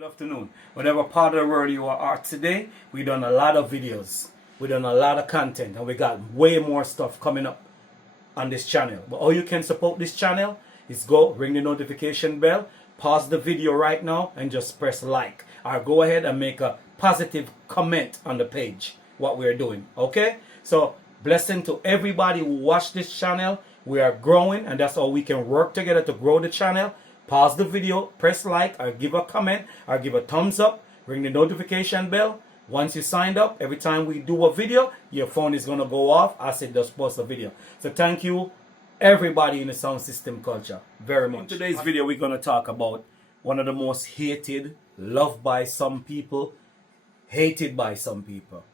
Good afternoon. Whatever part of the world you are at today, we done a lot of videos. We done a lot of content and we got way more stuff coming up on this channel. But how you can support this channel is go ring the notification bell, pause the video right now and just press like. Or go ahead and make a positive comment on the page what we're doing. Okay? So blessing to everybody who watch this channel. We are growing and that's how we can work together to grow the channel. Pause the video, press like, or give a comment, or give a thumbs up, ring the notification bell. Once you signed up, every time we do a video, your phone is going to go off as it does post a video. So thank you, everybody in the sound system culture, very much. In today's video, we're going to talk about one of the most hated, loved by some people, hated by some people.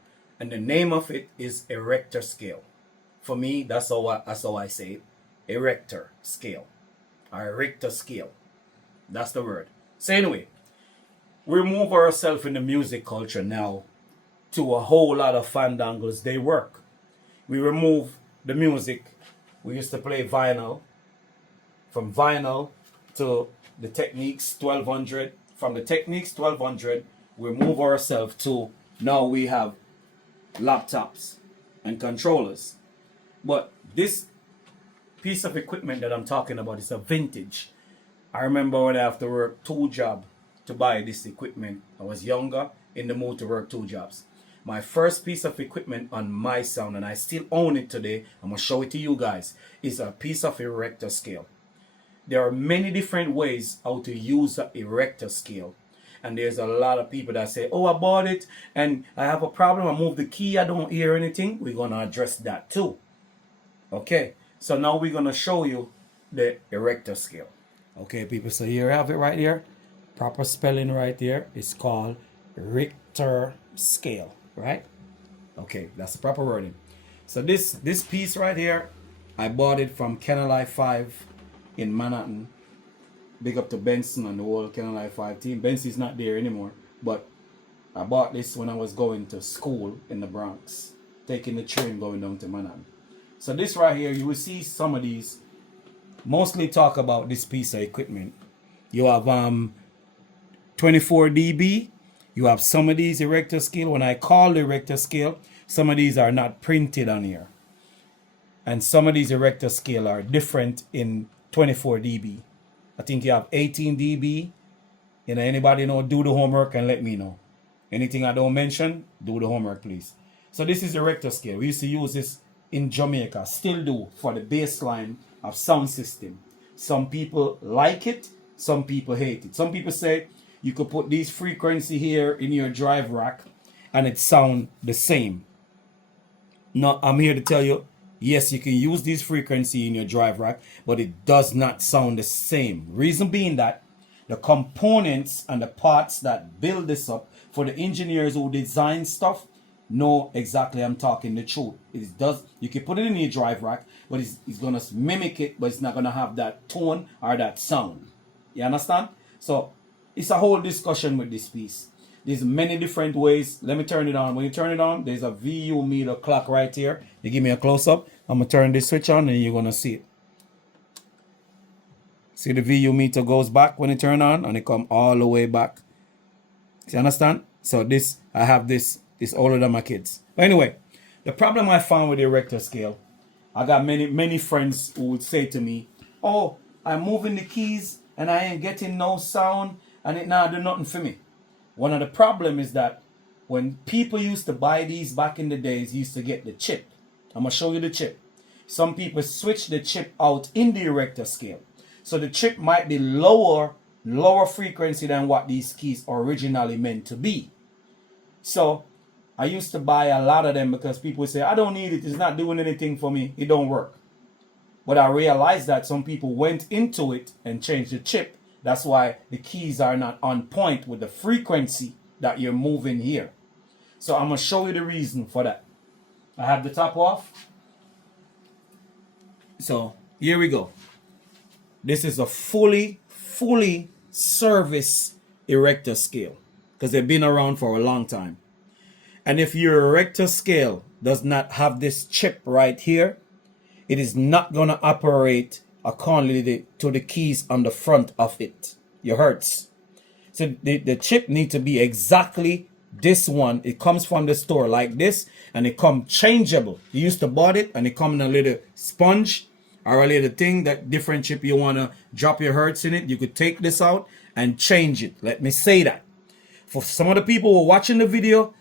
And the name of it is a Richter scale. For me, that's how I say it, a Richter scale, or a Richter scale. That's the word. So anyway, we move ourselves in the music culture now to a whole lot of fandangles. They work. We remove the music. We used to play vinyl. From vinyl to the Technics 1200. From the Technics 1200, we move ourselves to now we have laptops and controllers. But this piece of equipment that I'm talking about is a vintage. I remember when I have to work 2 jobs to buy this equipment. I was younger, in the mood to work 2 jobs. My first piece of equipment on my sound, and I still own it today, I'm going to show it to you guys, is a piece of a Richter scale. There are many different ways how to use a Richter scale. And there's a lot of people that say, oh, I bought it and I have a problem. I move the key, I don't hear anything. We're going to address that too. Okay, so now we're going to show you the Richter scale. Okay, people, so here you have it right here. Proper spelling right there. It's called Richter scale, right? Okay, that's the proper wording. So this piece right here, I bought it from Kennel 5 in Manhattan. Big up to Benson and the whole Kennel 5 team. Benson's not there anymore, but I bought this when I was going to school in the Bronx, taking the train going down to Manhattan. So this right here, you will see some of these mostly talk about this piece of equipment. You have 24 dB. You have some of these Richter scale. When I call the Richter scale, some of these are not printed on here. And some of these Richter scale are different in 24 dB. I think you have 18 dB. You know, anybody know, do the homework and let me know. Anything I don't mention, do the homework, please. So this is the Richter scale. We used to use this in Jamaica, still do, for the bass line of sound system. Some people like it, some people hate it. Some people say you could put these frequency here in your drive rack and it sound the same. No, I'm here to tell you, yes, you can use this frequency in your drive rack, but it does not sound the same. Reason being that the components and the parts that build this up, for the engineers who design stuff, know exactly I'm talking the truth. It does. You can put it in your drive rack, but it's gonna mimic it, but it's not gonna have that tone or that sound. You understand? So it's a whole discussion with this piece. There's many different ways. Let me turn it on. When you turn it on, there's a VU meter clock right here. You give me a close up. I'm gonna turn this switch on and you're gonna see it. See the VU meter goes back when it turn on and it come all the way back. You understand? So this, I have this. It's older than my kids. Anyway, the problem I found with the Richter scale, I got many friends who would say to me, oh, I'm moving the keys and I ain't getting no sound and it not do nothing for me. One of the problem is that when people used to buy these back in the days, used to get the chip. I'm going to show you the chip. Some people switch the chip out in the Richter scale. So the chip might be lower frequency than what these keys originally meant to be. So I used to buy a lot of them because people say, I don't need it. It's not doing anything for me. It don't work. But I realized that some people went into it and changed the chip. That's why the keys are not on point with the frequency that you're moving here. So I'm going to show you the reason for that. I have the top off. So here we go. This is a fully service Richter scale because they've been around for a long time. And if your Richter scale does not have this chip right here, it is not going to operate accordingly to the keys on the front of it. Your hertz. So the chip need to be exactly this one. It comes from the store like this, and it come changeable. You used to bought it, and it come in a little sponge or a little thing that different chip you want to drop your hertz in it. You could take this out and change it. Let me say that. For some of the people who are watching the video,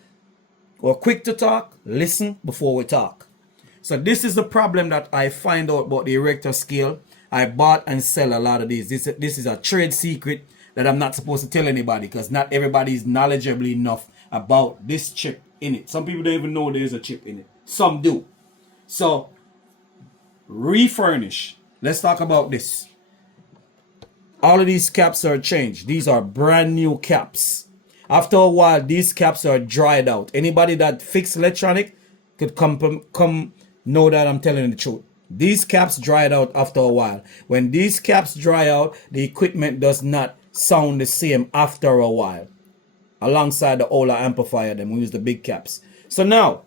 who are quick to talk, listen before we talk. So this is the problem that I find out about the Richter scale. I bought and sell a lot of these. This is a trade secret that I'm not supposed to tell anybody, because not everybody is knowledgeable enough about this chip in it. Some people don't even know there's a chip in it. Some do. So, refurnish. Let's talk about this. All of these caps are changed. These are brand new caps. After a while, these caps are dried out. Anybody that fix electronic could come know that I'm telling the truth. These caps dried out after a while. When these caps dry out, the equipment does not sound the same after a while. Alongside the older amplifier, then we use the big caps. So now,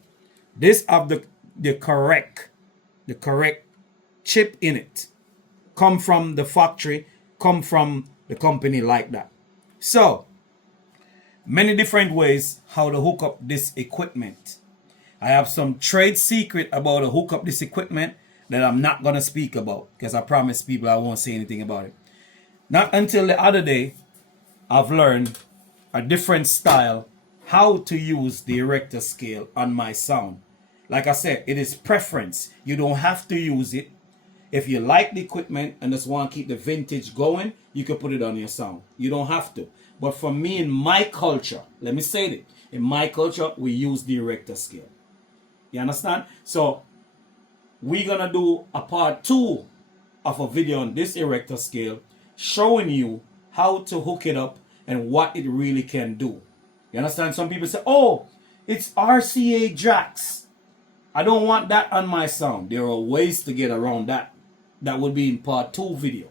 this have the correct chip in it. Come from the factory, come from the company like that. So, many different ways how to hook up this equipment. I have some trade secret about how to hook up this equipment that I'm not going to speak about, because I promise people I won't say anything about it. Not until the other day, I've learned a different style, how to use the Richter scale on my sound. Like I said, it is preference. You don't have to use it. If you like the equipment and just want to keep the vintage going, you can put it on your sound. You don't have to. But for me, in my culture, let me say it. In my culture, we use the Richter scale. You understand? So, we're going to do a part 2 of a video on this Richter scale, showing you how to hook it up and what it really can do. You understand? Some people say, oh, it's RCA jacks. I don't want that on my sound. There are ways to get around that. That will be in part 2 video.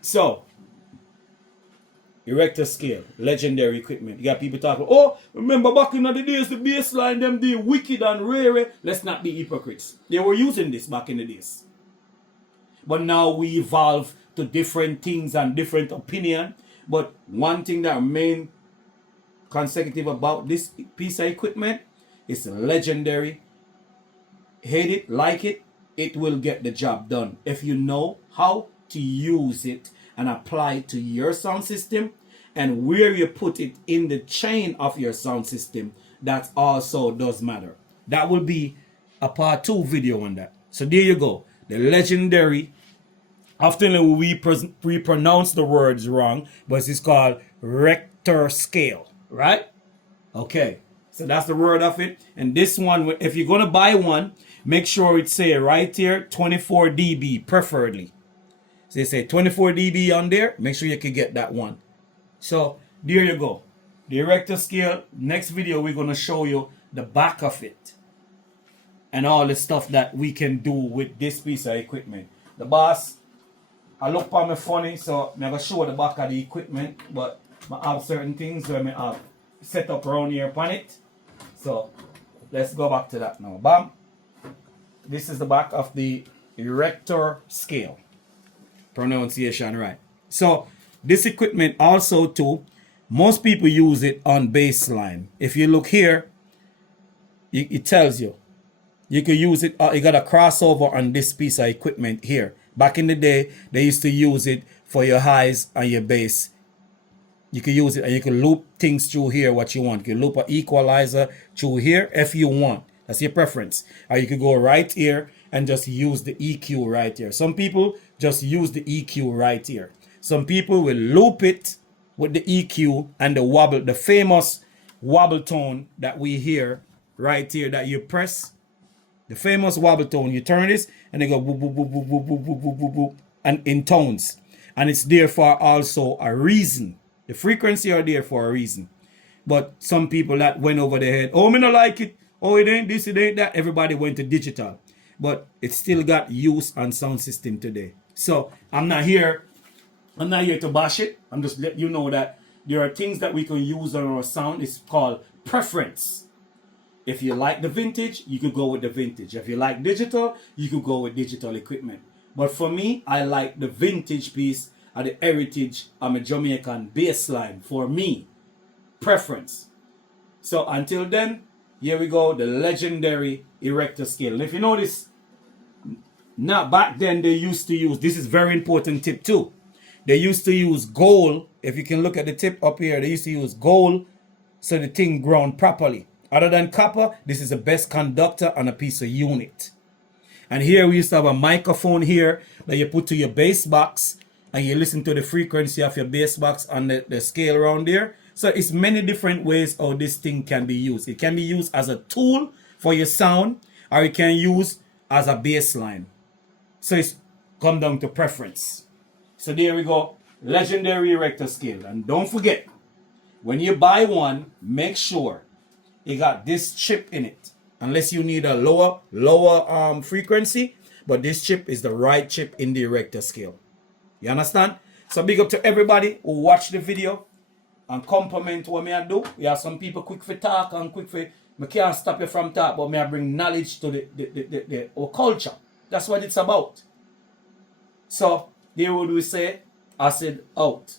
So, Richter scale, legendary equipment. You got people talking, oh, remember back in the days, the bass line, them did wicked and rare. Let's not be hypocrites. They were using this back in the days. But now we evolve to different things and different opinion. But one thing that remains consecutive about this piece of equipment is legendary. Hate it, like it, it will get the job done. If you know how to use it and apply it to your sound system, and where you put it in the chain of your sound system, that also does matter. That will be a part 2 video on that. So there you go. The legendary, often we pronounce the words wrong, but it's called Richter scale, right? Okay, so that's the word of it. And this one, if you're going to buy one, make sure it say right here 24 dB preferably. So they say 24 dB on there. Make sure you can get that one. So there you go. The Richter scale. Next video we're going to show you the back of it and all the stuff that we can do with this piece of equipment. The boss, I look for me funny, so I'm going to show the back of the equipment, but I have certain things where I have set up around here upon it. So let's go back to that now. Bam. This is the back of the Richter scale. Pronunciation right. So this equipment also too, most people use it on bass line. If you look here, it tells you. You can use it, you got a crossover on this piece of equipment here. Back in the day, they used to use it for your highs and your bass. You can use it and you can loop things through here what you want. You can loop an equalizer through here if you want. That's your preference. Or you could go right here and just use the EQ right here. Some people just use the EQ right here. Some people will loop it with the EQ and the wobble, the famous wobble tone that we hear right here that you press. The famous wobble tone. You turn this and they go boop, boop, boop, boop, boop, boop, boop, boop, boop, boop, and in tones. And it's there for also a reason. The frequency are there for a reason. But some people that went over their head, oh, me not like it. Oh, it ain't this, it ain't that. Everybody went to digital. But it still got use on sound system today. So I'm not here to bash it. I'm just letting you know that there are things that we can use on our sound. It's called preference. If you like the vintage, you could go with the vintage. If you like digital, you could go with digital equipment. But for me, I like the vintage piece are the heritage of a Jamaican baseline for me. Preference. So until then, here we go, the legendary Richter scale. And if you notice, now back then they used to use, this is very important tip too. They used to use gold. If you can look at the tip up here, they used to use gold so the thing ground properly. Other than copper, this is the best conductor on a piece of unit. And here we used to have a microphone here that you put to your bass box and you listen to the frequency of your bass box on the scale around there. So it's many different ways how this thing can be used. It can be used as a tool for your sound, or it can use as a bass line. So it's come down to preference. So there we go, legendary Richter scale. And don't forget, when you buy one, make sure you got this chip in it. Unless you need a lower frequency, but this chip is the right chip in the Richter scale. You understand? So big up to everybody who watched the video and compliment what me I do. We have some people quick for talk and quick for, I can't stop you from talk, but me I bring knowledge to our culture. That's what it's about. So there would we say, I said out.